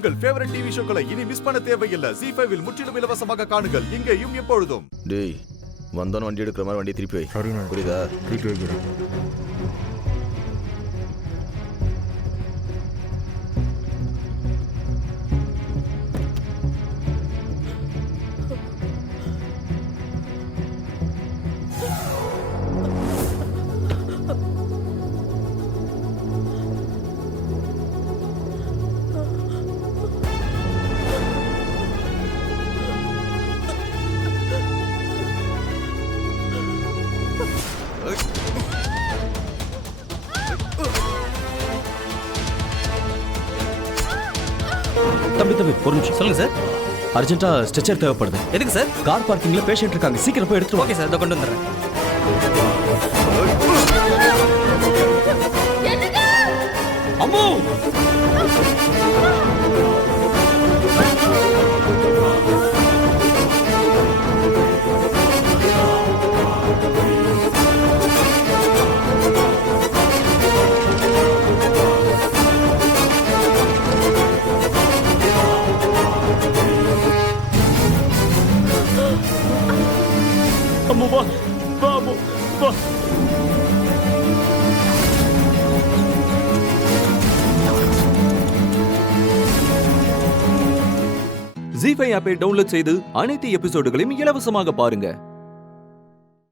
உங்கள் favourite TV ஷோக்களை இனி miss பண்ண தேவையில்லை. ZEE5 இல் முற்றிலும் இலவசமாக காணுங்கள். இங்கேயும் எப்பொழுதும். டேய் வந்தான வண்டி எடுக்கிற மாதிரி வண்டி திருப்பி வை. புரியுதா? திருப்பி வைக்கிறேன். தம்பி ஒரு நிமிஷம் சொல்லுங்க சார். அர்ஜென்ட்டா ஸ்ட்ரெச்சர் தேவைப்படுது. எதுக்கு சார்? கார் பார்க்கிங்ல பேஷண்ட் இருக்காங்க, சீக்கிரம் போய் எடுத்துட்டு ஓகே சார், இதை கொண்டு வந்துடுறேன். அம்மோ அம்மோ வா வா அம்மோ வா. ZEE5 ஆப்பை டவுன்லோட் செய்து அனைத்து எபிசோடுகளையும் இலவசமாக பாருங்க.